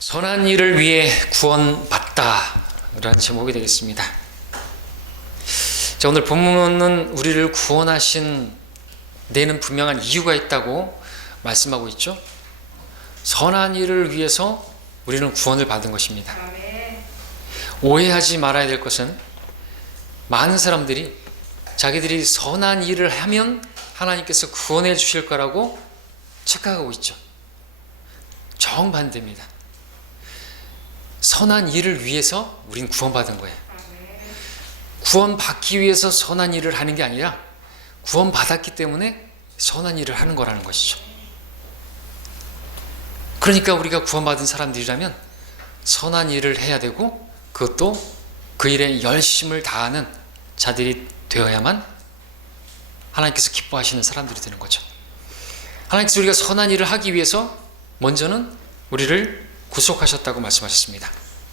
선한 일을 위해 구원받다 라는 제목이 되겠습니다. 자, 오늘 본문은 우리를 구원하신 데는 분명한 이유가 있다고 말씀하고 있죠. 선한 일을 위해서 우리는 구원을 받은 것입니다. 오해하지 말아야 될 것은 많은 사람들이 자기들이 선한 일을 하면 하나님께서 구원해 주실 거라고 착각하고 있죠. 정반대입니다. 선한 일을 위해서 우린 구원받은 거예요. 구원받기 위해서 선한 일을 하는 게 아니라 구원받았기 때문에 선한 일을 하는 거라는 것이죠. 그러니까 우리가 구원받은 사람들이라면 선한 일을 해야 되고, 그것도 그 일에 열심을 다하는 자들이 되어야만 하나님께서 기뻐하시는 사람들이 되는 거죠. 하나님께서 우리가 선한 일을 하기 위해서 먼저는 우리를 구속하셨다고 말씀하셨습니다.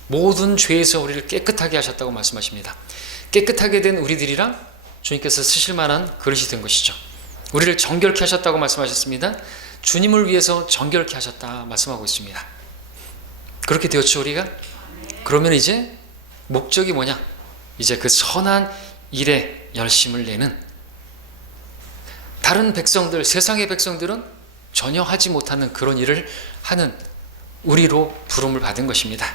모든 죄에서 우리를 깨끗하게 하셨다고 말씀하십니다. 깨끗하게 된 우리들이랑 주님께서 쓰실 만한 그릇이 된 것이죠. 우리를 정결케 하셨다고 말씀하셨습니다. 주님을 위해서 정결케 하셨다 말씀하고 있습니다. 그렇게 되었죠, 우리가? 그러면 이제 목적이 뭐냐? 이제 그 선한 일에 열심을 내는, 다른 백성들, 세상의 백성들은 전혀 하지 못하는 그런 일을 하는 우리로 부름을 받은 것입니다.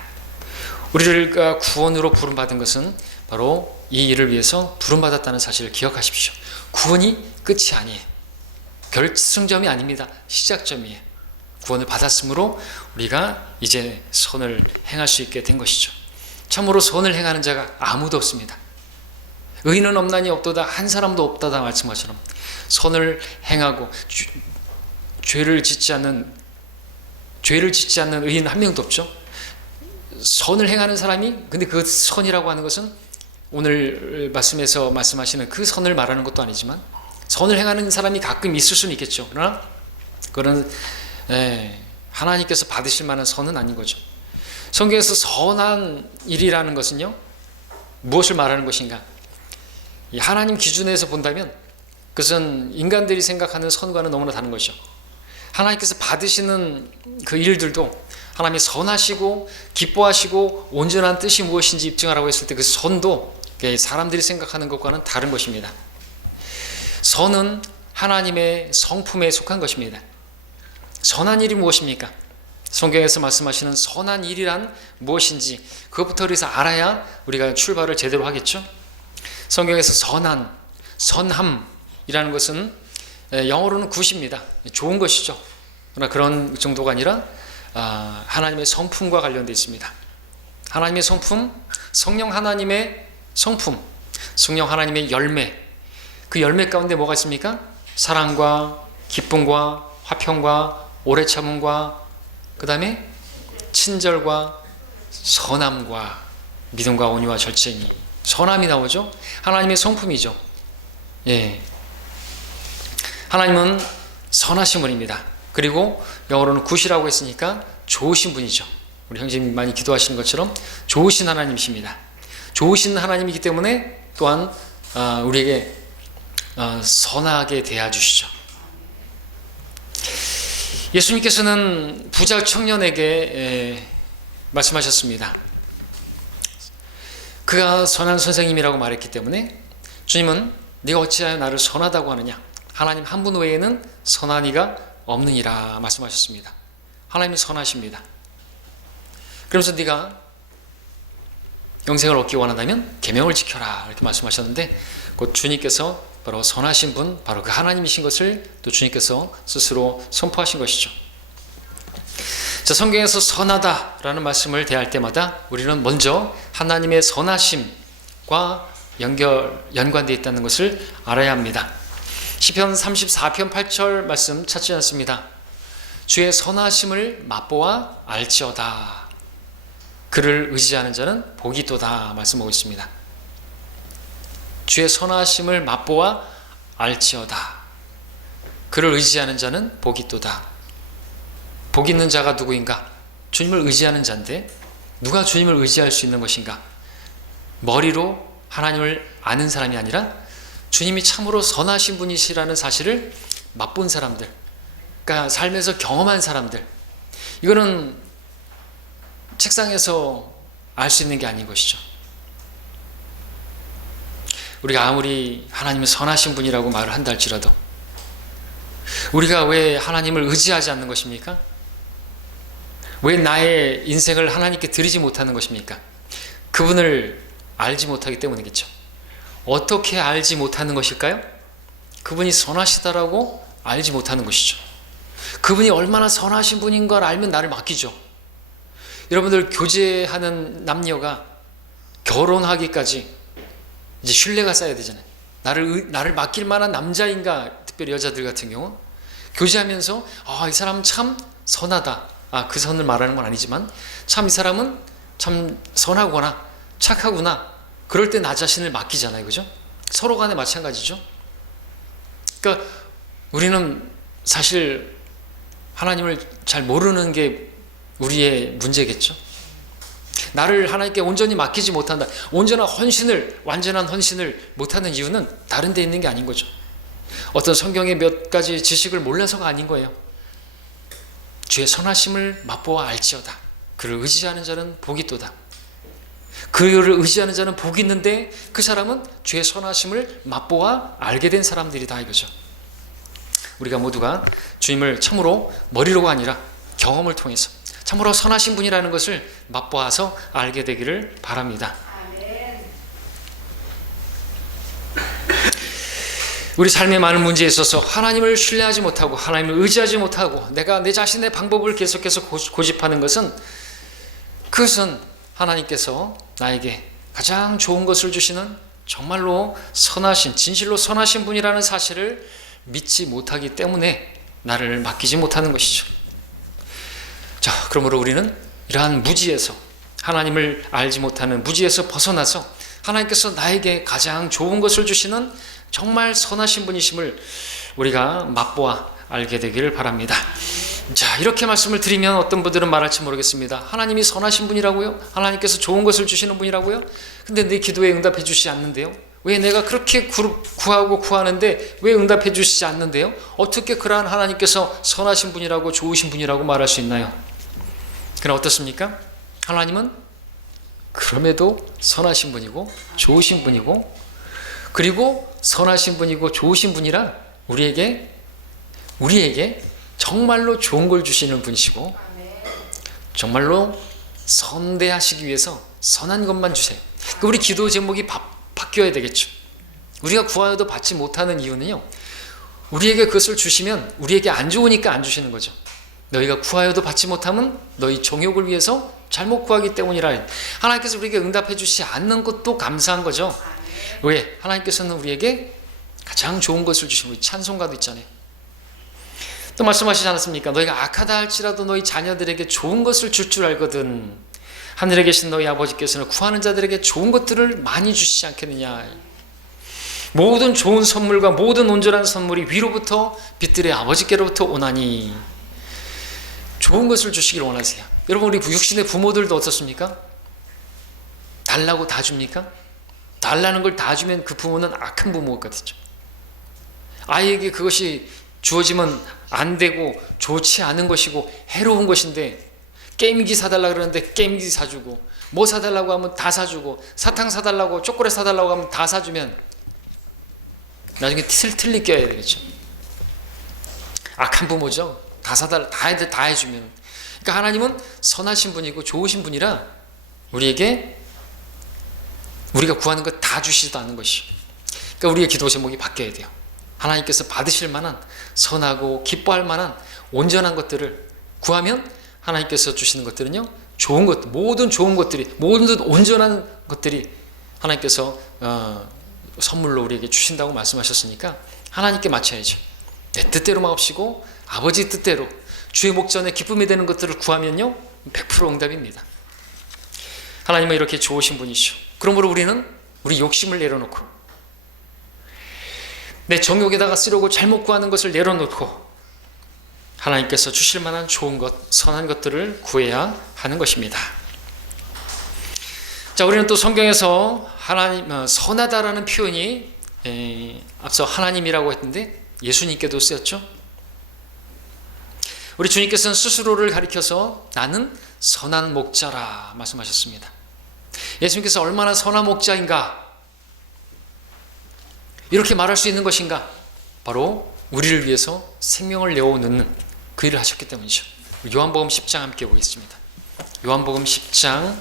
우리를 구원으로 부름받은 것은 바로 이 일을 위해서 부름받았다는 사실을 기억하십시오. 구원이 끝이 아니에요. 결승점이 아닙니다. 시작점이에요. 구원을 받았으므로 우리가 이제 선을 행할 수 있게 된 것이죠. 참으로 선을 행하는 자가 아무도 없습니다. 의인은 없나니 없도다, 한 사람도 없다다 말씀하처럼 선을 행하고 죄를 짓지 않는 의인 한 명도 없죠. 선을 행하는 사람이, 근데 그 선이라고 하는 것은 오늘 말씀에서 말씀하시는 그 선을 말하는 것도 아니지만, 선을 행하는 사람이 가끔 있을 수는 있겠죠. 그러나 그건 하나님께서 받으실 만한 선은 아닌 거죠. 성경에서 선한 일이라는 것은요, 무엇을 말하는 것인가? 하나님 기준에서 본다면 그것은 인간들이 생각하는 선과는 너무나 다른 것이죠. 하나님께서 받으시는 그 일들도 하나님이 선하시고 기뻐하시고 온전한 뜻이 무엇인지 입증하라고 했을 때 그 선도 사람들이 생각하는 것과는 다른 것입니다. 선은 하나님의 성품에 속한 것입니다. 선한 일이 무엇입니까? 성경에서 말씀하시는 선한 일이란 무엇인지 그것부터 그래서 알아야 우리가 출발을 제대로 하겠죠. 성경에서 선함이라는 것은 영어로는 굿입니다. 좋은 것이죠. 그러나 그런 정도가 아니라 하나님의 성품과 관련되어 있습니다. 하나님의 성품, 성령 하나님의 성품, 성령 하나님의 열매, 그 열매 가운데 뭐가 있습니까? 사랑과 기쁨과 화평과 오래 참음과 그 다음에 친절과 선함과 믿음과 온유와 절제니, 선함이 나오죠. 하나님의 성품이죠. 예. 하나님은 선하신 분입니다. 그리고 영어로는 굿이라고 했으니까 좋으신 분이죠. 우리 형제님 많이 기도하시는 것처럼 좋으신 하나님이십니다. 좋으신 하나님이기 때문에 또한 우리에게 선하게 대해주시죠. 예수님께서는 부자 청년에게 말씀하셨습니다. 그가 선한 선생님이라고 말했기 때문에 주님은 네가 어찌하여 나를 선하다고 하느냐? 하나님 한 분 외에는 선한 이가 없느니라 말씀하셨습니다. 하나님이 선하십니다. 그러면서 네가 영생을 얻기 원한다면 계명을 지켜라 이렇게 말씀하셨는데, 곧 주님께서 바로 선하신 분, 바로 그 하나님이신 것을 또 주님께서 스스로 선포하신 것이죠. 자, 성경에서 선하다라는 말씀을 대할 때마다 우리는 먼저 하나님의 선하심과 연관되어 있다는 것을 알아야 합니다. 시편 34편 8절 말씀 찾지 않습니다. 주의 선하심을 맛보아 알지어다. 그를 의지하는 자는 복이 있도다 말씀하고 있습니다. 주의 선하심을 맛보아 알지어다. 그를 의지하는 자는 복이 있도다. 복 있는 자가 누구인가? 주님을 의지하는 자인데 누가 주님을 의지할 수 있는 것인가? 머리로 하나님을 아는 사람이 아니라 주님이 참으로 선하신 분이시라는 사실을 맛본 사람들, 그러니까 삶에서 경험한 사람들, 이거는 책상에서 알 수 있는 게 아닌 것이죠. 우리가 아무리 하나님은 선하신 분이라고 말을 한다 할지라도 우리가 왜 하나님을 의지하지 않는 것입니까? 왜 나의 인생을 하나님께 드리지 못하는 것입니까? 그분을 알지 못하기 때문이겠죠. 어떻게 알지 못하는 것일까요? 그분이 선하시다라고 알지 못하는 것이죠. 그분이 얼마나 선하신 분인 걸 알면 나를 맡기죠. 여러분들 교제하는 남녀가 결혼하기까지 이제 신뢰가 쌓여야 되잖아요. 나를 맡길 만한 남자인가, 특별히 여자들 같은 경우 교제하면서 이 사람 참 선하다. 그 선을 말하는 건 아니지만 참 이 사람은 참 선하거나 착하구나. 그럴 때 나 자신을 맡기잖아요. 그죠? 서로 간에 마찬가지죠. 그러니까 우리는 사실 하나님을 잘 모르는 게 우리의 문제겠죠. 나를 하나님께 온전히 맡기지 못한다. 완전한 헌신을 못하는 이유는 다른 데 있는 게 아닌 거죠. 어떤 성경의 몇 가지 지식을 몰라서가 아닌 거예요. 주의 선하심을 맛보아 알지어다. 그를 의지하는 자는 복이 있도다. 그를 의지하는 자는 복이 있는데 그 사람은 주의 선하심을 맛보아 알게 된 사람들이다 이거죠. 우리가 모두가 주님을 참으로 머리로가 아니라 경험을 통해서 참으로 선하신 분이라는 것을 맛보아서 알게 되기를 바랍니다. 우리 삶의 많은 문제에 있어서 하나님을 신뢰하지 못하고 하나님을 의지하지 못하고 내가 내 자신의 방법을 계속해서 고집하는 그것은 하나님께서 나에게 가장 좋은 것을 주시는 정말로 선하신, 진실로 선하신 분이라는 사실을 믿지 못하기 때문에 나를 맡기지 못하는 것이죠. 자, 그러므로 우리는 이러한 무지에서, 하나님을 알지 못하는 무지에서 벗어나서 하나님께서 나에게 가장 좋은 것을 주시는 정말 선하신 분이심을 우리가 맛보아 알게 되기를 바랍니다. 자, 이렇게 말씀을 드리면 어떤 분들은 말할지 모르겠습니다. 하나님이 선하신 분이라고요? 하나님께서 좋은 것을 주시는 분이라고요? 근데 내 기도에 응답해 주시지 않는데요? 왜 내가 그렇게 구하는데 왜 응답해 주시지 않는데요? 어떻게 그러한 하나님께서 선하신 분이라고 좋으신 분이라고 말할 수 있나요? 그러나 어떻습니까? 하나님은 그럼에도 선하신 분이고 좋으신 분이고 그리고 선하신 분이고 좋으신 분이라 우리에게 정말로 좋은 걸 주시는 분이시고 정말로 선대하시기 위해서 선한 것만 주세요. 우리 기도 제목이 바뀌어야 되겠죠. 우리가 구하여도 받지 못하는 이유는요, 우리에게 그것을 주시면 우리에게 안 좋으니까 안 주시는 거죠. 너희가 구하여도 받지 못하면 너희 정욕을 위해서 잘못 구하기 때문이라. 하나님께서 우리에게 응답해 주시지 않는 것도 감사한 거죠. 왜? 하나님께서는 우리에게 가장 좋은 것을 주시는, 우리 찬송가도 있잖아요. 또 말씀하시지 않았습니까? 너희가 악하다 할지라도 너희 자녀들에게 좋은 것을 줄 줄 알거든 하늘에 계신 너희 아버지께서는 구하는 자들에게 좋은 것들을 많이 주시지 않겠느냐. 모든 좋은 선물과 모든 온전한 선물이 위로부터 빛들의 아버지께로부터 오나니. 좋은 것을 주시기를 원하세요. 여러분, 우리 육신의 부모들도 어떻습니까? 달라고 다 줍니까? 달라는 걸 다 주면 그 부모는 악한 부모거든요. 아이에게 그것이 주어지면 안 되고 좋지 않은 것이고 해로운 것인데, 게임기 사달라고 그러는데 게임기 사주고, 뭐 사달라고 하면 다 사주고, 사탕 사달라고 초콜릿 사달라고 하면 다 사주면 나중에 틀리 껴야 되겠죠. 악한 부모죠. 다 사달라, 다 해주면. 그러니까 하나님은 선하신 분이고 좋으신 분이라 우리에게 우리가 구하는 것 다 주시지도 않는 것이죠. 그러니까 우리의 기도 제목이 바뀌어야 돼요. 하나님께서 받으실 만한 선하고 기뻐할 만한 온전한 것들을 구하면 하나님께서 주시는 것들은요, 좋은 것, 모든 좋은 것들이, 모든 온전한 것들이 하나님께서 선물로 우리에게 주신다고 말씀하셨으니까 하나님께 맞춰야죠. 내 뜻대로만 없이고 아버지 뜻대로 주의 목전에 기쁨이 되는 것들을 구하면요 100% 응답입니다. 하나님은 이렇게 좋으신 분이시죠. 그러므로 우리는 우리 욕심을 내려놓고 내 정욕에다가 쓰려고 잘못 구하는 것을 내려놓고 하나님께서 주실 만한 좋은 것, 선한 것들을 구해야 하는 것입니다. 자, 우리는 또 성경에서 하나님, 선하다라는 표현이 앞서 하나님이라고 했는데 예수님께도 쓰였죠. 우리 주님께서는 스스로를 가리켜서 나는 선한 목자라 말씀하셨습니다. 예수님께서 얼마나 선한 목자인가, 이렇게 말할 수 있는 것인가? 바로 우리를 위해서 생명을 내어놓는 그 일을 하셨기 때문이죠. 요한복음 10장 함께 보겠습니다. 요한복음 10장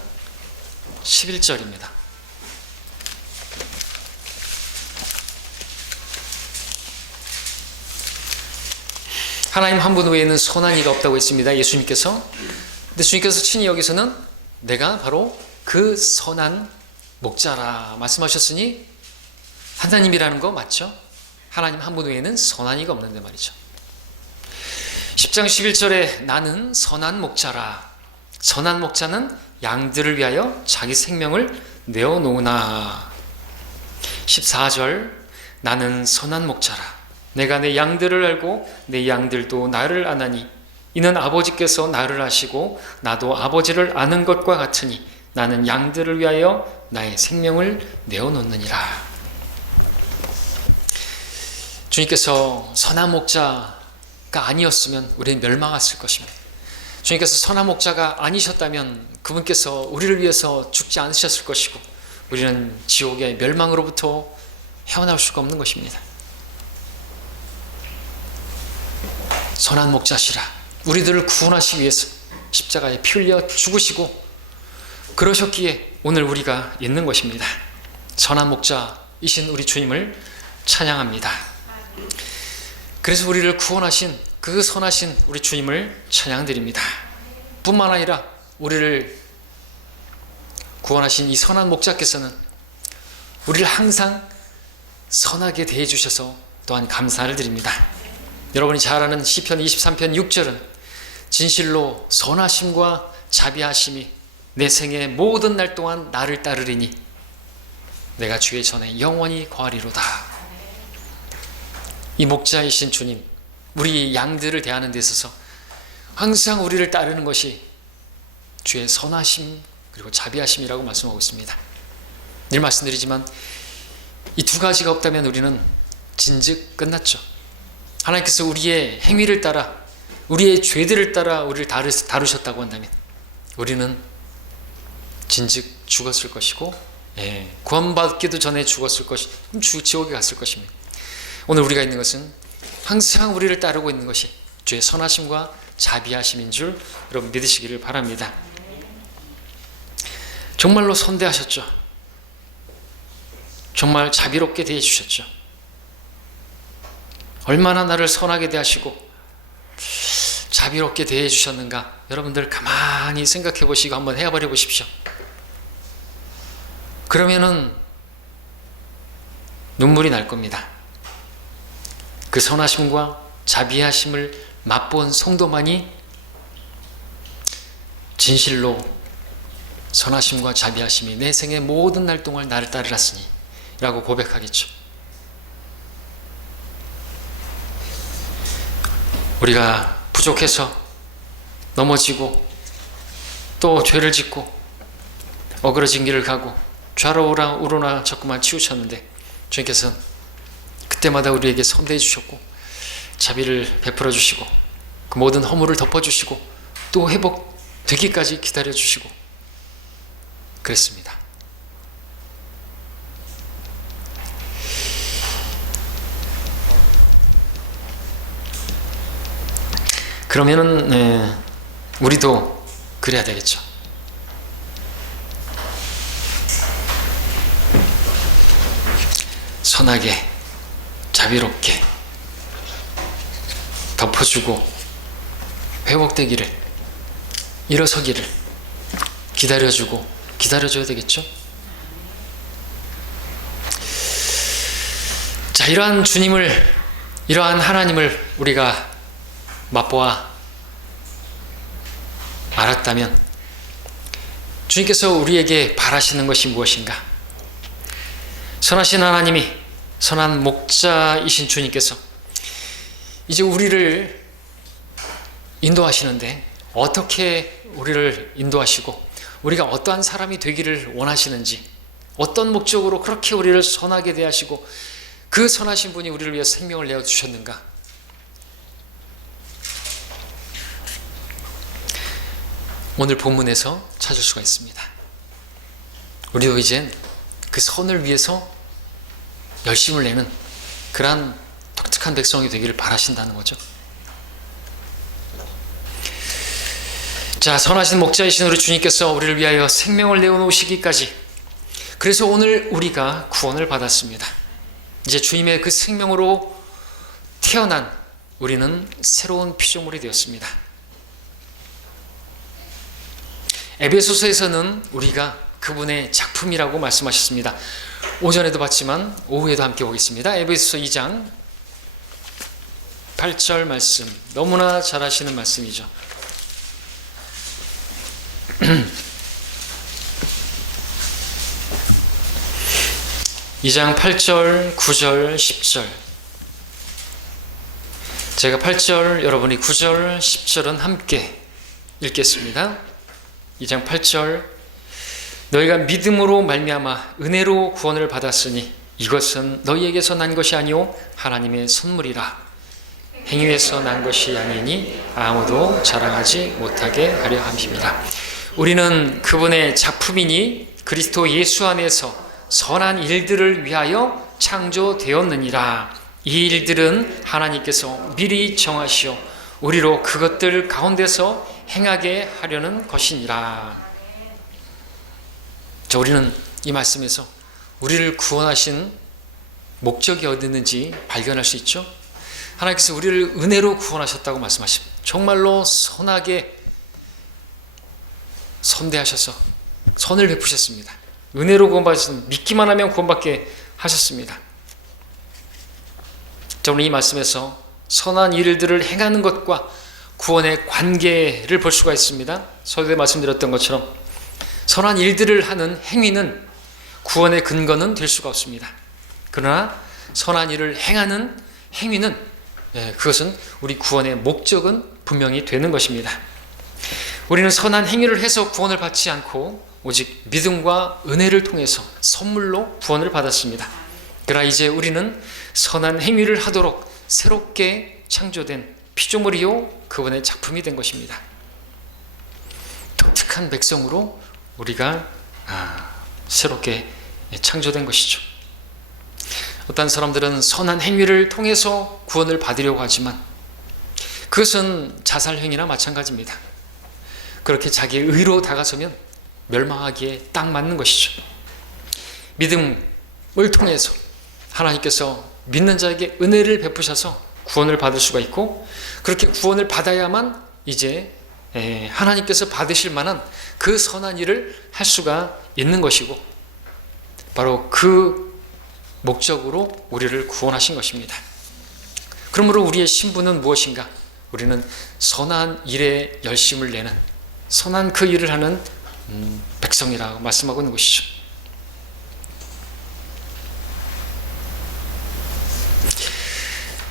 11절입니다. 하나님 한 분 외에는 선한 이가 없다고 했습니다. 예수님께서. 근데 주님께서 친히 여기서는 내가 바로 그 선한 목자라 말씀하셨으니 하나님이라는 거 맞죠? 하나님 한 분 외에는 선한 이가 없는데 말이죠. 10장 11절에 나는 선한 목자라. 선한 목자는 양들을 위하여 자기 생명을 내어놓으나. 14절 나는 선한 목자라. 내가 내 양들을 알고 내 양들도 나를 아나니 이는 아버지께서 나를 아시고 나도 아버지를 아는 것과 같으니 나는 양들을 위하여 나의 생명을 내어놓느니라. 주님께서 선한 목자가 아니었으면 우리는 멸망했을 것입니다. 주님께서 선한 목자가 아니셨다면 그분께서 우리를 위해서 죽지 않으셨을 것이고 우리는 지옥의 멸망으로부터 헤어나올 수가 없는 것입니다. 선한 목자시라. 우리들을 구원하시기 위해서 십자가에 피 흘려 죽으시고 그러셨기에 오늘 우리가 있는 것입니다. 선한 목자이신 우리 주님을 찬양합니다. 그래서 우리를 구원하신 그 선하신 우리 주님을 찬양드립니다. 뿐만 아니라 우리를 구원하신 이 선한 목자께서는 우리를 항상 선하게 대해 주셔서 또한 감사를 드립니다. 여러분이 잘 아는 시편 23편 6절은 진실로 선하심과 자비하심이 내 생의 모든 날 동안 나를 따르리니 내가 주의 전에 영원히 거하리로다. 이 목자이신 주님, 우리 양들을 대하는 데 있어서 항상 우리를 따르는 것이 주의 선하심 그리고 자비하심이라고 말씀하고 있습니다. 늘 말씀드리지만 이 두 가지가 없다면 우리는 진즉 끝났죠. 하나님께서 우리의 행위를 따라 우리의 죄들을 따라 우리를 다루셨다고 한다면 우리는 진즉 죽었을 것이고 구원받기도 전에 죽었을 것이 지옥에 갔을 것입니다. 오늘 우리가 있는 것은 항상 우리를 따르고 있는 것이 주의 선하심과 자비하심인 줄 여러분 믿으시기를 바랍니다. 정말로 선대하셨죠. 정말 자비롭게 대해주셨죠. 얼마나 나를 선하게 대하시고 자비롭게 대해주셨는가 여러분들 가만히 생각해 보시고 한번 헤아버려 보십시오. 그러면은 눈물이 날 겁니다. 그 선하심과 자비하심을 맛본 성도만이 진실로 선하심과 자비하심이 내 생의 모든 날 동안 나를 따르랐으니 라고 고백하겠죠. 우리가 부족해서 넘어지고 또 죄를 짓고 어그러진 길을 가고 좌로 우로나 자꾸만 치우쳤는데 주님께서는 그때마다 우리에게 선대해 주셨고 자비를 베풀어 주시고 그 모든 허물을 덮어 주시고 또 회복되기까지 기다려 주시고 그랬습니다. 그러면은 우리도 그래야 되겠죠. 선하게 자비롭게 덮어주고 회복되기를 일어서기를 기다려주고 기다려줘야 되겠죠. 자, 이러한 주님을 이러한 하나님을 우리가 맛보아 알았다면 주님께서 우리에게 바라시는 것이 무엇인가? 선하신 하나님이 선한 목자이신 주님께서 이제 우리를 인도하시는데 어떻게 우리를 인도하시고 우리가 어떠한 사람이 되기를 원하시는지 어떤 목적으로 그렇게 우리를 선하게 대하시고 그 선하신 분이 우리를 위해 생명을 내어주셨는가? 오늘 본문에서 찾을 수가 있습니다. 우리도 이젠 그 선을 위해서 열심을 내는 그러한 독특한 백성이 되기를 바라신다는 거죠. 자, 선하신 목자이신 우리 주님께서 우리를 위하여 생명을 내어놓으시기까지, 그래서 오늘 우리가 구원을 받았습니다. 이제 주님의 그 생명으로 태어난 우리는 새로운 피조물이 되었습니다. 에베소서에서는 우리가 그분의 작품이라고 말씀하셨습니다. 오전에도 봤지만 오후에도 함께 보겠습니다. 에베소서 2장 8절 말씀, 너무나 잘 아시는 말씀이죠. 2장 8절, 9절, 10절. 제가 8절, 여러분이 9절, 10절은 함께 읽겠습니다. 2장 8절, 너희가 믿음으로 말미암아 은혜로 구원을 받았으니 이것은 너희에게서 난 것이 아니요 하나님의 선물이라. 행위에서 난 것이 아니니 아무도 자랑하지 못하게 하려 함입니다. 우리는 그분의 작품이니 그리스도 예수 안에서 선한 일들을 위하여 창조되었느니라. 이 일들은 하나님께서 미리 정하시어 우리로 그것들 가운데서 행하게 하려는 것이니라. 자, 우리는 이 말씀에서 우리를 구원하신 목적이 어디 있는지 발견할 수 있죠. 하나님께서 우리를 은혜로 구원하셨다고 말씀하십니다. 정말로 선하게 선대하셔서 선을 베푸셨습니다. 은혜로 구원받으신, 믿기만 하면 구원받게 하셨습니다. 자, 오늘 이 말씀에서 선한 일들을 행하는 것과 구원의 관계를 볼 수가 있습니다. 서두에 말씀드렸던 것처럼 선한 일들을 하는 행위는 구원의 근거는 될 수가 없습니다. 그러나 선한 일을 행하는 행위는 그것은 우리 구원의 목적은 분명히 되는 것입니다. 우리는 선한 행위를 해서 구원을 받지 않고 오직 믿음과 은혜를 통해서 선물로 구원을 받았습니다. 그러나 이제 우리는 선한 행위를 하도록 새롭게 창조된 피조물이요 그분의 작품이 된 것입니다. 독특한 백성으로 우리가 새롭게 창조된 것이죠. 어떤 사람들은 선한 행위를 통해서 구원을 받으려고 하지만 그것은 자살행위나 마찬가지입니다. 그렇게 자기의 의로 다가서면 멸망하기에 딱 맞는 것이죠. 믿음을 통해서 하나님께서 믿는 자에게 은혜를 베푸셔서 구원을 받을 수가 있고, 그렇게 구원을 받아야만 이제 하나님께서 받으실 만한 그 선한 일을 할 수가 있는 것이고, 바로 그 목적으로 우리를 구원하신 것입니다. 그러므로 우리의 신분은 무엇인가? 우리는 선한 일에 열심을 내는, 선한 그 일을 하는 백성이라고 말씀하고 있는 것이죠.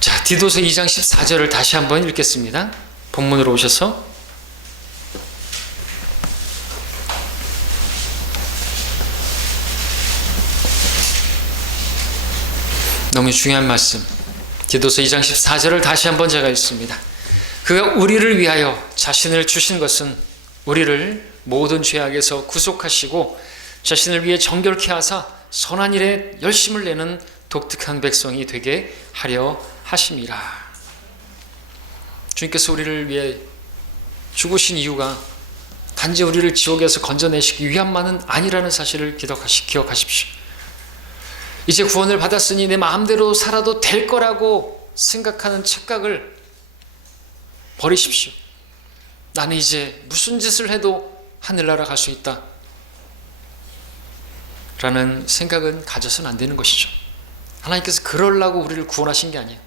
자, 디도서 2장 14절을 다시 한번 읽겠습니다. 본문으로 오셔서 너무 중요한 말씀, 디도서 2장 14절을 다시 한번 제가 읽습니다. 그가 우리를 위하여 자신을 주신 것은 우리를 모든 죄악에서 구속하시고 자신을 위해 정결케 하사 선한 일에 열심을 내는 독특한 백성이 되게 하려 하심이라. 주님께서 우리를 위해 죽으신 이유가 단지 우리를 지옥에서 건져내시기 위함만은 아니라는 사실을 기억하십시오. 이제 구원을 받았으니 내 마음대로 살아도 될 거라고 생각하는 착각을 버리십시오. 나는 이제 무슨 짓을 해도 하늘나라 갈 수 있다 라는 생각은 가져서는 안 되는 것이죠. 하나님께서 그러려고 우리를 구원하신 게 아니에요.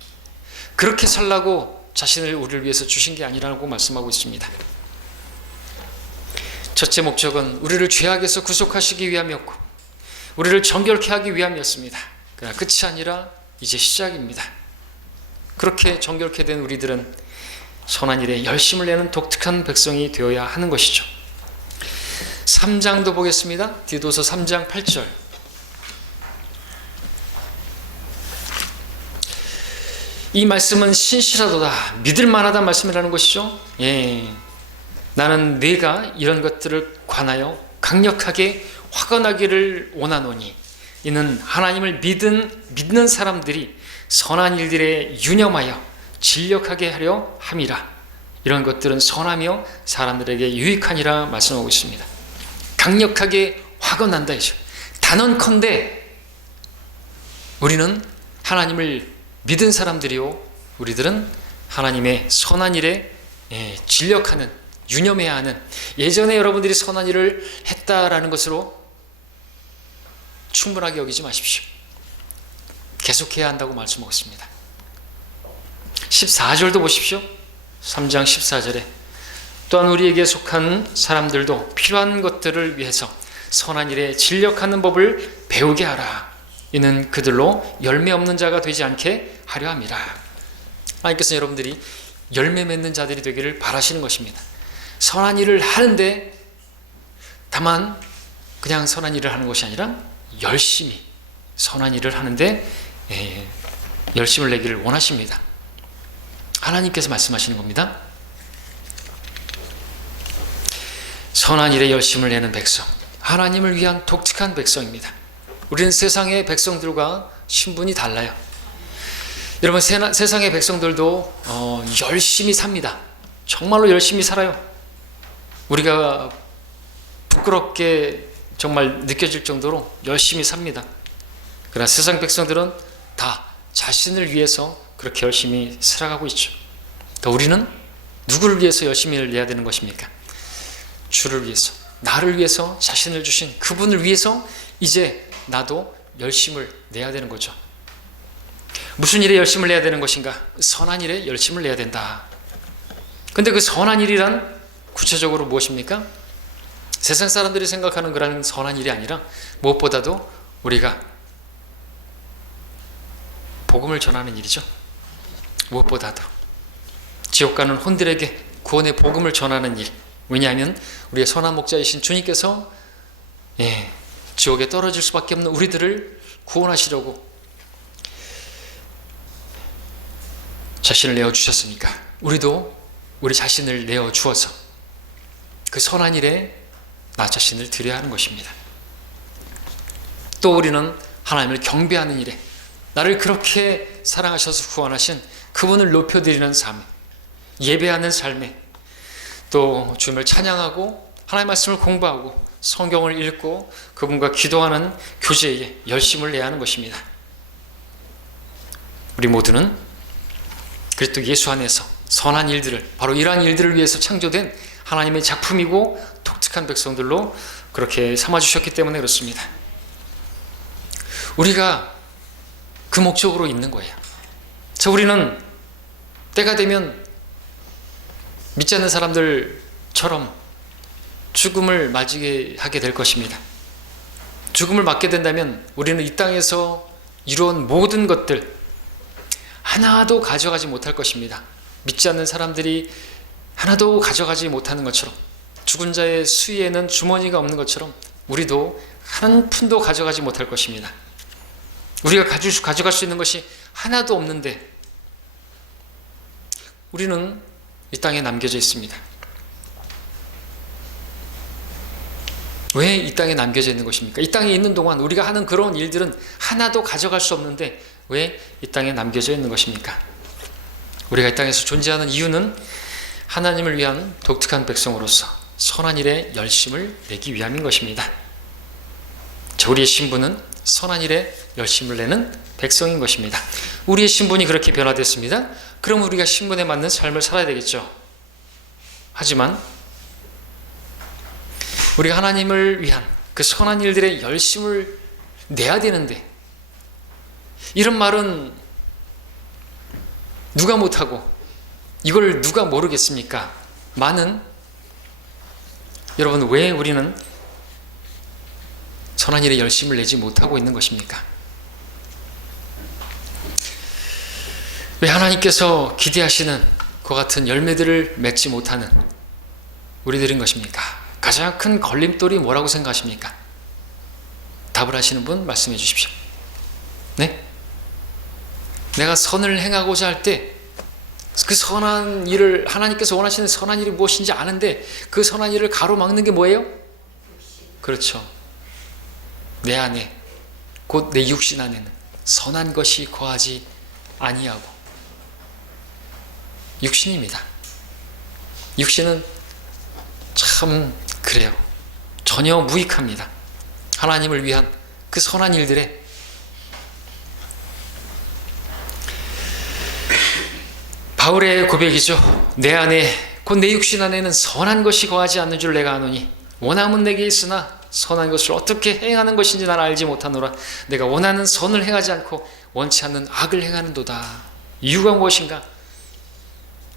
그렇게 살라고 자신을 우리를 위해서 주신 게 아니라고 말씀하고 있습니다. 첫째 목적은 우리를 죄악에서 구속하시기 위함이었고 우리를 정결케 하기 위함이었습니다. 그러나 끝이 아니라 이제 시작입니다. 그렇게 정결케 된 우리들은 선한 일에 열심을 내는 독특한 백성이 되어야 하는 것이죠. 3장도 보겠습니다. 디도서 3장 8절. 이 말씀은 신실하도다, 믿을 만하다는 말씀이라는 것이죠. 나는 네가 이런 것들을 관하여 강력하게 화가 나기를 원하노니 이는 하나님을 믿는 사람들이 선한 일들에 유념하여 진력하게 하려 함이라. 이런 것들은 선하며 사람들에게 유익하니라 말씀하고 있습니다. 강력하게 화가 난다 이죠. 단언컨대 우리는 하나님을 믿은 사람들이요, 우리들은 하나님의 선한 일에 진력하는, 유념해야 하는, 예전에 여러분들이 선한 일을 했다라는 것으로 충분하게 여기지 마십시오. 계속해야 한다고 말씀하고 있습니다. 14절도 보십시오. 3장 14절에 또한 우리에게 속한 사람들도 필요한 것들을 위해서 선한 일에 진력하는 법을 배우게 하라. 이는 그들로 열매 없는 자가 되지 않게 하려 함이라. 하나님께서 여러분들이 열매 맺는 자들이 되기를 바라시는 것입니다. 선한 일을 하는데 다만 그냥 선한 일을 하는 것이 아니라 열심히 선한 일을 하는데 열심을 내기를 원하십니다. 하나님께서 말씀하시는 겁니다. 선한 일에 열심을 내는 백성, 하나님을 위한 독특한 백성입니다. 우리는 세상의 백성들과 신분이 달라요. 여러분, 세상의 백성들도 열심히 삽니다. 정말로 열심히 살아요. 우리가 부끄럽게 정말 느껴질 정도로 열심히 삽니다. 그러나 세상 백성들은 다 자신을 위해서 그렇게 열심히 살아가고 있죠. 또 우리는 누구를 위해서 열심히 내야 되는 것입니까? 주를 위해서, 나를 위해서 자신을 주신 그분을 위해서 이제 나도 열심을 내야 되는 거죠. 무슨 일에 열심을 내야 되는 것인가? 선한 일에 열심을 내야 된다. 근데 그 선한 일이란 구체적으로 무엇입니까? 세상 사람들이 생각하는 그런 선한 일이 아니라 무엇보다도 우리가 복음을 전하는 일이죠. 무엇보다도 지옥 가는 혼들에게 구원의 복음을 전하는 일. 왜냐하면 우리의 선한 목자이신 주님께서 지옥에 떨어질 수밖에 없는 우리들을 구원하시려고 자신을 내어주셨으니까 우리도 우리 자신을 내어주어서 그 선한 일에 나 자신을 드려야 하는 것입니다. 또 우리는 하나님을 경배하는 일에 나를 그렇게 사랑하셔서 구원하신 그분을 높여드리는 삶, 예배하는 삶에 또 주님을 찬양하고 하나님의 말씀을 공부하고 성경을 읽고 그분과 기도하는 교제에 열심을 내야 하는 것입니다. 우리 모두는 그리스도 예수 안에서 선한 일들을, 바로 이러한 일들을 위해서 창조된 하나님의 작품이고 독특한 백성들로 그렇게 삼아주셨기 때문에 그렇습니다. 우리가 그 목적으로 있는 거예요. 자, 우리는 때가 되면 믿지 않는 사람들처럼 죽음을 맞이하게 하게 될 것입니다. 죽음을 맞게 된다면 우리는 이 땅에서 이루어온 모든 것들 하나도 가져가지 못할 것입니다. 믿지 않는 사람들이 하나도 가져가지 못하는 것처럼, 죽은 자의 수위에는 주머니가 없는 것처럼 우리도 한 푼도 가져가지 못할 것입니다. 우리가 가져갈 수 있는 것이 하나도 없는데 우리는 이 땅에 남겨져 있습니다. 왜 이 땅에 남겨져 있는 것입니까? 이 땅에 있는 동안 우리가 하는 그런 일들은 하나도 가져갈 수 없는데 왜 이 땅에 남겨져 있는 것입니까? 우리가 이 땅에서 존재하는 이유는 하나님을 위한 독특한 백성으로서 선한 일에 열심을 내기 위함인 것입니다. 우리의 신분은 선한 일에 열심을 내는 백성인 것입니다. 우리의 신분이 그렇게 변화됐습니다. 그럼 우리가 신분에 맞는 삶을 살아야 되겠죠. 하지만 우리가 하나님을 위한 그 선한 일들에 열심을 내야 되는데 이런 말은 누가 못하고 이걸 누가 모르겠습니까? 여러분, 왜 우리는 선한 일에 열심을 내지 못하고 있는 것입니까? 왜 하나님께서 기대하시는 그 같은 열매들을 맺지 못하는 우리들인 것입니까? 가장 큰 걸림돌이 뭐라고 생각하십니까? 답을 하시는 분 말씀해 주십시오. 네? 내가 선을 행하고자 할 때 그 선한 일을, 하나님께서 원하시는 선한 일이 무엇인지 아는데 그 선한 일을 가로막는 게 뭐예요? 그렇죠. 내 안에, 곧 내 육신 안에는 선한 것이 거하지 아니하고, 육신입니다. 육신은 참 그래요. 전혀 무익합니다. 하나님을 위한 그 선한 일들에 바울의 고백이죠. 내 안에, 곧 내 육신 안에는 선한 것이 거하지 않는 줄 내가 아노니 원함은 내게 있으나 선한 것을 어떻게 행하는 것인지 나는 알지 못하노라. 내가 원하는 선을 행하지 않고 원치 않는 악을 행하는도다. 이유가 무엇인가?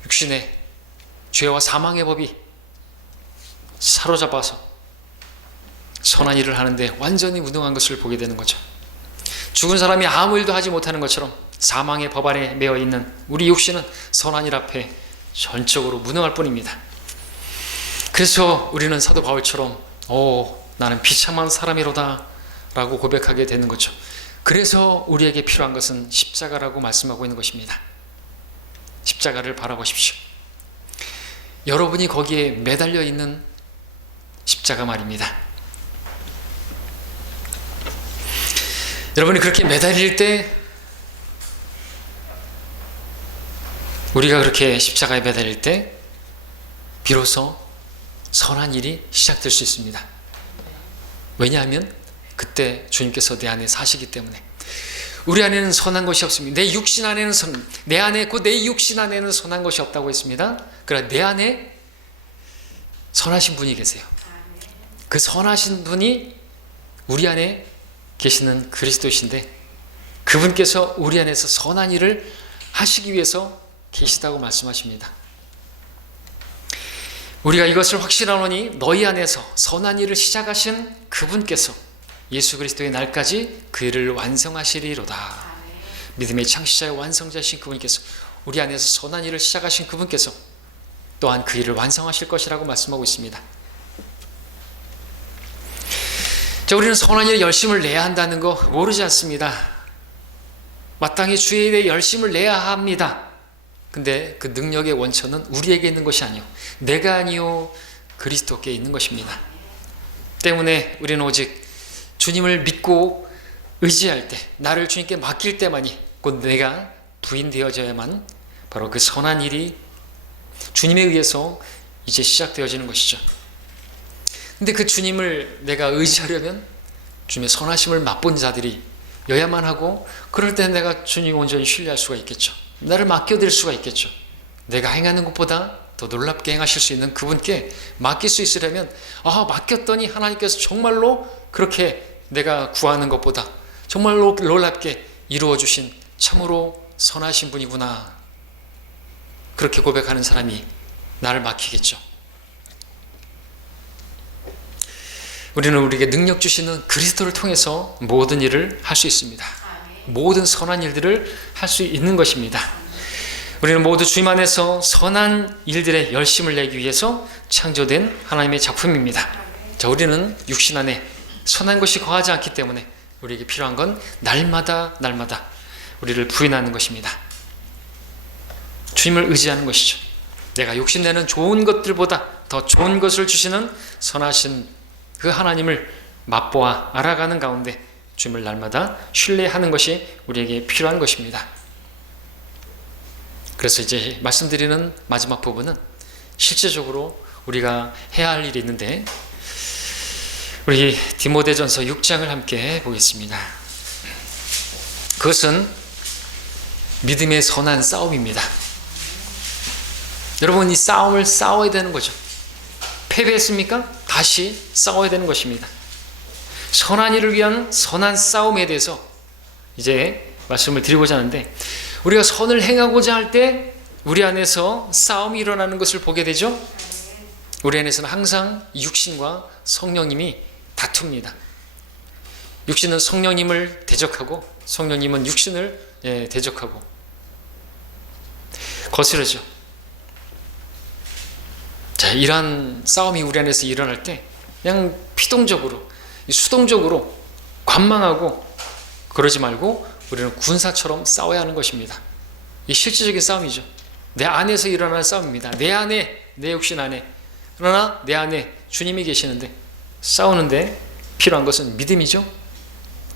육신의 죄와 사망의 법이 사로잡아서 선한 일을 하는데 완전히 무능한 것을 보게 되는 거죠. 죽은 사람이 아무 일도 하지 못하는 것처럼 사망의 법 아래 매어 있는 우리 육신은 선한 일 앞에 전적으로 무능할 뿐입니다. 그래서 우리는 사도 바울처럼 나는 비참한 사람이로다 라고 고백하게 되는 거죠. 그래서 우리에게 필요한 것은 십자가라고 말씀하고 있는 것입니다. 십자가를 바라보십시오. 여러분이 거기에 매달려 있는 십자가 말입니다. 여러분이 그렇게 매달릴 때, 우리가 그렇게 십자가에 매달릴 때 비로소 선한 일이 시작될 수 있습니다. 왜냐하면 그때 주님께서 내 안에 사시기 때문에. 우리 안에는 선한 것이 없습니다. 내 육신 안에는 내 안에, 곧 내 육신 안에는 선한 것이 없다고 했습니다. 그러나 내 안에 선하신 분이 계세요. 그 선하신 분이 우리 안에 계시는 그리스도이신데, 그분께서 우리 안에서 선한 일을 하시기 위해서 계시다고 말씀하십니다. 우리가 이것을 확실하노니 너희 안에서 선한 일을 시작하신 그분께서 예수 그리스도의 날까지 그 일을 완성하시리로다. 믿음의 창시자의 완성자이신 그분께서, 우리 안에서 선한 일을 시작하신 그분께서 또한 그 일을 완성하실 것이라고 말씀하고 있습니다. 자, 우리는 선한 일에 열심을 내야 한다는 거 모르지 않습니다. 마땅히 주의 일에 열심을 내야 합니다. 근데 그 능력의 원천은 우리에게 있는 것이 아니요, 내가 아니요 그리스도께 있는 것입니다. 때문에 우리는 오직 주님을 믿고 의지할 때, 나를 주님께 맡길 때만이, 곧 내가 부인되어져야만 바로 그 선한 일이 주님에 의해서 이제 시작되어지는 것이죠. 근데 그 주님을 내가 의지하려면 주님의 선하심을 맛본 자들이 여야만 하고, 그럴 때 내가 주님 온전히 신뢰할 수가 있겠죠. 나를 맡겨드릴 수가 있겠죠. 내가 행하는 것보다 더 놀랍게 행하실 수 있는 그분께 맡길 수 있으려면, 맡겼더니 하나님께서 정말로 그렇게 내가 구하는 것보다 정말로 놀랍게 이루어주신 참으로 선하신 분이구나, 그렇게 고백하는 사람이 나를 맡기겠죠. 우리는 우리에게 능력 주시는 그리스도를 통해서 모든 일을 할 수 있습니다. 모든 선한 일들을 할 수 있는 것입니다. 우리는 모두 주님 안에서 선한 일들에 열심을 내기 위해서 창조된 하나님의 작품입니다. 자, 우리는 육신 안에 선한 것이 거하지 않기 때문에 우리에게 필요한 건 날마다 우리를 부인하는 것입니다. 주님을 의지하는 것이죠. 내가 욕심내는 좋은 것들보다 더 좋은 것을 주시는 선하신 그 하나님을 맛보아 알아가는 가운데 주님을 날마다 신뢰하는 것이 우리에게 필요한 것입니다. 그래서 이제 말씀드리는 마지막 부분은 실제적으로 우리가 해야 할 일이 있는데, 우리 디모데전서 6장을 함께 보겠습니다. 그것은 믿음의 선한 싸움입니다. 여러분, 이 싸움을 싸워야 되는 거죠. 패배했습니까? 다시 싸워야 되는 것입니다. 선한 일을 위한 선한 싸움에 대해서 이제 말씀을 드리고자 하는데, 우리가 선을 행하고자 할 때 우리 안에서 싸움이 일어나는 것을 보게 되죠. 우리 안에서는 항상 육신과 성령님이 다툽니다. 육신은 성령님을 대적하고 성령님은 육신을 대적하고 거스르죠. 자, 이러한 싸움이 우리 안에서 일어날 때 그냥 피동적으로, 수동적으로 관망하고 그러지 말고 우리는 군사처럼 싸워야 하는 것입니다. 이 실질적인 싸움이죠. 내 안에서 일어나는 싸움입니다. 내 안에, 내 육신 안에. 그러나 내 안에 주님이 계시는데 싸우는데 필요한 것은 믿음이죠.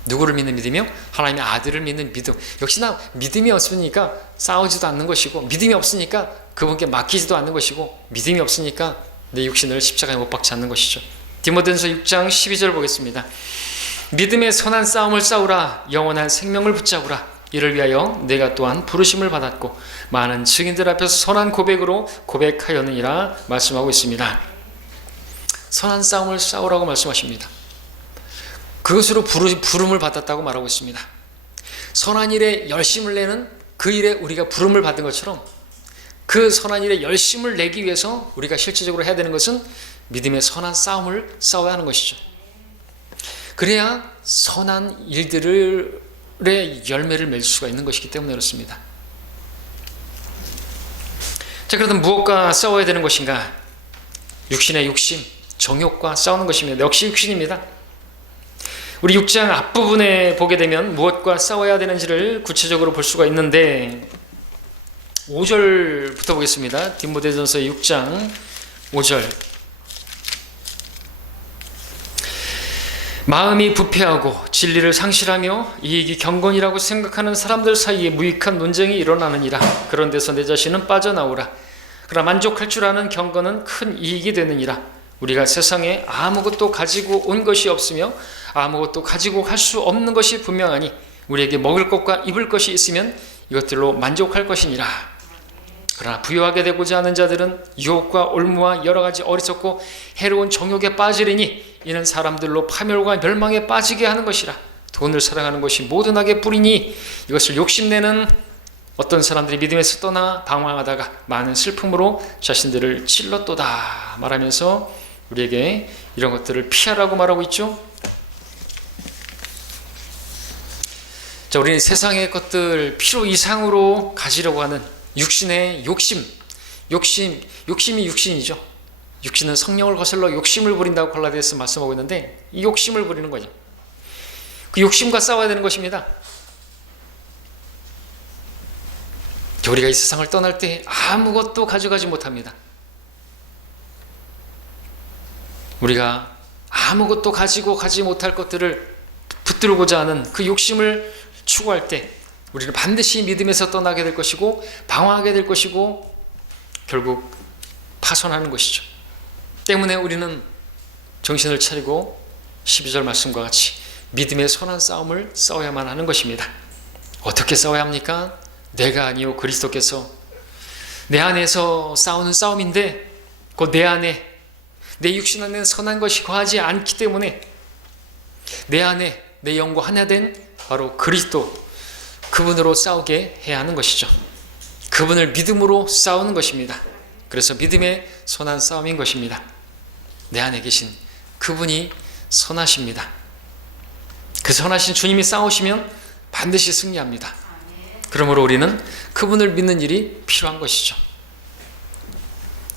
누구를 믿는 믿음이요? 하나님의 아들을 믿는 믿음. 역시나 믿음이 없으니까 싸우지도 않는 것이고, 믿음이 없으니까 그분께 맡기지도 않는 것이고, 믿음이 없으니까 내 육신을 십자가에 못 박지 않는 것이죠. 디모데전서 6장 12절 보겠습니다. 믿음의 선한 싸움을 싸우라. 영원한 생명을 붙잡으라. 이를 위하여 내가 또한 부르심을 받았고 많은 증인들 앞에서 선한 고백으로 고백하였느니라 말씀하고 있습니다. 선한 싸움을 싸우라고 말씀하십니다. 그것으로 부름을 받았다고 말하고 있습니다. 선한 일에 열심을 내는 그 일에 우리가 부름을 받은 것처럼 그 선한 일에 열심을 내기 위해서 우리가 실질적으로 해야 되는 것은 믿음의 선한 싸움을 싸워야 하는 것이죠. 그래야 선한 일들의 열매를 맺을 수가 있는 것이기 때문에 그렇습니다. 자, 그렇다면 무엇과 싸워야 되는 것인가? 육신의 욕심, 정욕과 싸우는 것입니다. 역시 육신입니다. 우리 6장 앞부분에 보게 되면 무엇과 싸워야 되는지를 구체적으로 볼 수가 있는데 5절부터 보겠습니다. 디모데전서 6장 5절. 마음이 부패하고 진리를 상실하며 이익이 경건이라고 생각하는 사람들 사이에 무익한 논쟁이 일어나느니라. 그런 데서 내 자신은 빠져나오라. 그러나 만족할 줄 아는 경건은 큰 이익이 되느니라. 우리가 세상에 아무것도 가지고 온 것이 없으며 아무것도 가지고 갈 수 없는 것이 분명하니 우리에게 먹을 것과 입을 것이 있으면 이것들로 만족할 것이니라. 그러나 부유하게 되고자 하는 자들은 유혹과 올무와 여러 가지 어리석고 해로운 정욕에 빠지리니 이는 사람들로 파멸과 멸망에 빠지게 하는 것이라. 돈을 사랑하는 것이 모든 악의 뿌리니 이것을 욕심내는 어떤 사람들이 믿음에서 떠나 방황하다가 많은 슬픔으로 자신들을 찔렀도다 말하면서 우리에게 이런 것들을 피하라고 말하고 있죠. 자, 우리는 세상의 것들 필요 이상으로 가지려고 하는 육신의 욕심이 육신이죠. 육신은 성령을 거슬러 욕심을 부린다고 갈라디아서 말씀하고 있는데 이 욕심을 부리는 거죠. 그 욕심과 싸워야 되는 것입니다. 우리가 이 세상을 떠날 때 아무것도 가져가지 못합니다. 우리가 아무것도 가지고 가지 못할 것들을 붙들고자 하는 그 욕심을 추구할 때 우리는 반드시 믿음에서 떠나게 될 것이고 방황하게 될 것이고 결국 파손하는 것이죠. 때문에 우리는 정신을 차리고 12절 말씀과 같이 믿음의 선한 싸움을 싸워야만 하는 것입니다. 어떻게 싸워야 합니까? 내가 아니요 그리스도께서 내 안에서 싸우는 싸움인데 곧 내 안에 내 육신 안에는 선한 것이 거하지 않기 때문에 내 안에 내 영과 하나 된 바로 그리스도 그분으로 싸우게 해야 하는 것이죠. 그분을 믿음으로 싸우는 것입니다. 그래서 믿음의 선한 싸움인 것입니다. 내 안에 계신 그분이 선하십니다. 그 선하신 주님이 싸우시면 반드시 승리합니다. 그러므로 우리는 그분을 믿는 일이 필요한 것이죠.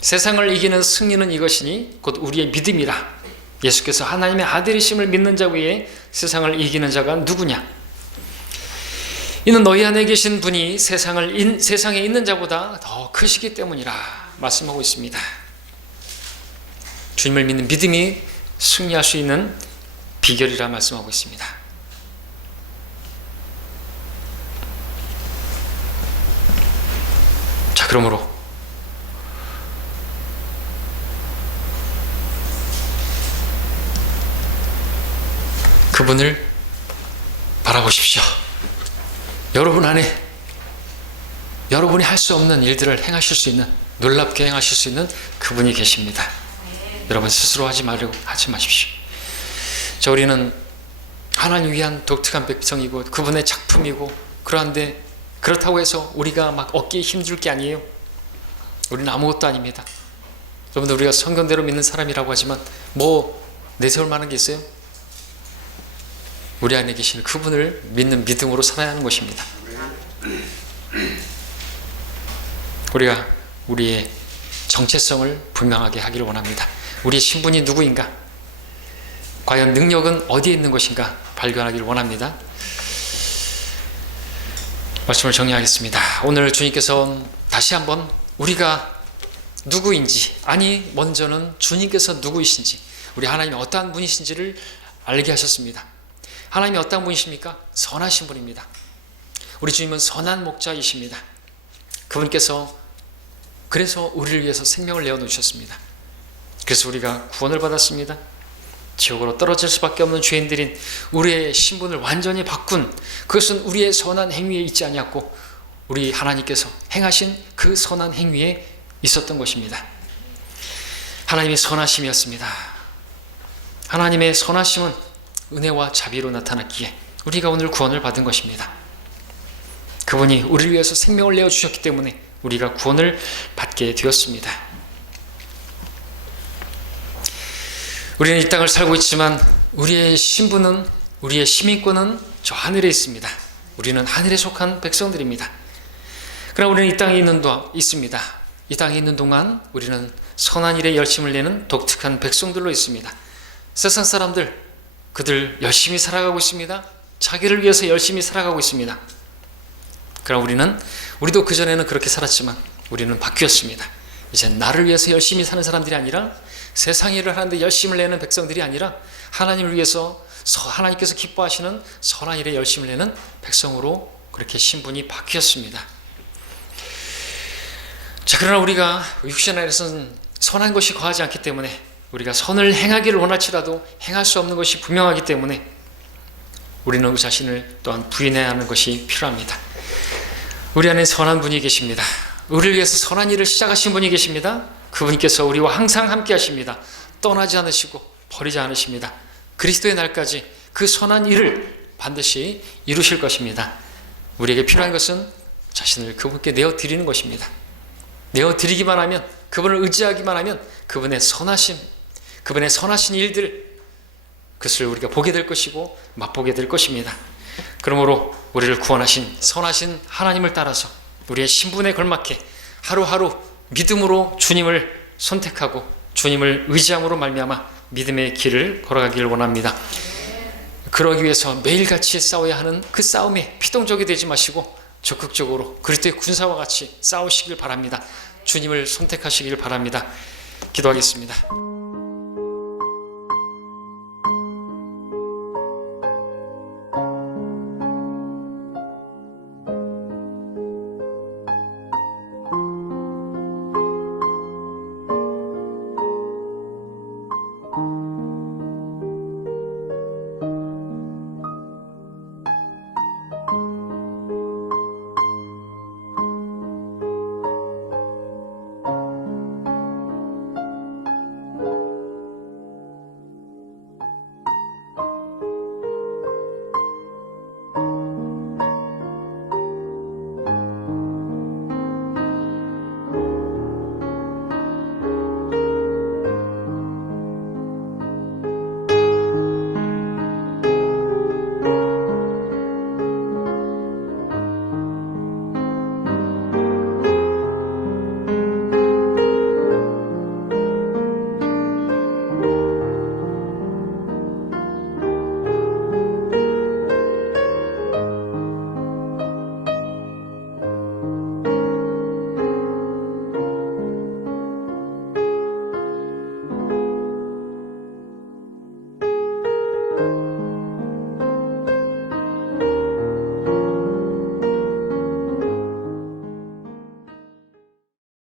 세상을 이기는 승리는 이것이니 곧 우리의 믿음이라. 예수께서 하나님의 아들이심을 믿는 자 외에 세상을 이기는 자가 누구냐? 이는 너희 안에 계신 분이 세상에 있는 자보다 더 크시기 때문이라 말씀하고 있습니다. 주님을 믿는 믿음이 승리할 수 있는 비결이라 말씀하고 있습니다. 자, 그러므로 그분을 바라보십시오. 여러분 안에 여러분이 할 수 없는 일들을 행하실 수 있는, 놀랍게 행하실 수 있는 그분이 계십니다. 여러분 스스로 하지 마십시오. 자, 우리는 하나님 위한 독특한 백성이고 그분의 작품이고 그런데 그렇다고 해서 우리가 막 얻기 힘들 게 아니에요. 우리는 아무것도 아닙니다. 여러분들 우리가 성경대로 믿는 사람이라고 하지만 뭐 내세울 만한 게 있어요? 우리 안에 계신 그분을 믿는 믿음으로 살아야 하는 것입니다. 우리가 우리의 정체성을 분명하게 하기를 원합니다. 우리의 신분이 누구인가? 과연 능력은 어디에 있는 것인가? 발견하기를 원합니다. 말씀을 정리하겠습니다. 오늘 주님께서 다시 한번 우리가 누구인지, 아니 먼저는 주님께서 누구이신지, 우리 하나님이 어떠한 분이신지를 알게 하셨습니다. 하나님이 어떠한 분이십니까? 선하신 분입니다. 우리 주님은 선한 목자이십니다. 그분께서 그래서 우리를 위해서 생명을 내어놓으셨습니다. 그래서 우리가 구원을 받았습니다. 지옥으로 떨어질 수밖에 없는 죄인들인 우리의 신분을 완전히 바꾼, 그것은 우리의 선한 행위에 있지 아니었고 우리 하나님께서 행하신 그 선한 행위에 있었던 것입니다. 하나님의 선하심이었습니다. 하나님의 선하심은 은혜와 자비로 나타났기에 우리가 오늘 구원을 받은 것입니다. 그분이 우리를 위해서 생명을 내어주셨기 때문에 우리가 구원을 받게 되었습니다. 우리는 이 땅을 살고 있지만 우리의 신분은, 우리의 시민권은 저 하늘에 있습니다. 우리는 하늘에 속한 백성들입니다. 그러나 우리는 이 땅에 있습니다. 이 땅에 있는 동안 우리는 선한 일에 열심을 내는 독특한 백성들로 있습니다. 세상 사람들, 그들 열심히 살아가고 있습니다. 자기를 위해서 열심히 살아가고 있습니다. 그러나 우리도 그전에는 그렇게 살았지만 우리는 바뀌었습니다. 이제 나를 위해서 열심히 사는 사람들이 아니라, 세상 일을 하는데 열심을 내는 백성들이 아니라 하나님을 위해서, 하나님께서 기뻐하시는 선한 일에 열심을 내는 백성으로 그렇게 신분이 바뀌었습니다. 자, 그러나 우리가 육신 안에서는 선한 것이 거하지 않기 때문에, 우리가 선을 행하기를 원할지라도 행할 수 없는 것이 분명하기 때문에 우리는 우리 자신을 또한 부인해야 하는 것이 필요합니다. 우리 안에 선한 분이 계십니다. 우리를 위해서 선한 일을 시작하신 분이 계십니다. 그분께서 우리와 항상 함께 하십니다. 떠나지 않으시고 버리지 않으십니다. 그리스도의 날까지 그 선한 일을 반드시 이루실 것입니다. 우리에게 필요한 것은 자신을 그분께 내어드리는 것입니다. 내어드리기만 하면, 그분을 의지하기만 하면 그분의 선하심, 그분의 선하신 일들, 그것을 우리가 보게 될 것이고 맛보게 될 것입니다. 그러므로 우리를 구원하신 선하신 하나님을 따라서 우리의 신분에 걸맞게 하루하루 믿음으로 주님을 선택하고 주님을 의지함으로 말미암아 믿음의 길을 걸어가기를 원합니다. 그러기 위해서 매일같이 싸워야 하는 그 싸움에 피동적이 되지 마시고 적극적으로 그리스도의 군사와 같이 싸우시길 바랍니다. 주님을 선택하시길 바랍니다. 기도하겠습니다.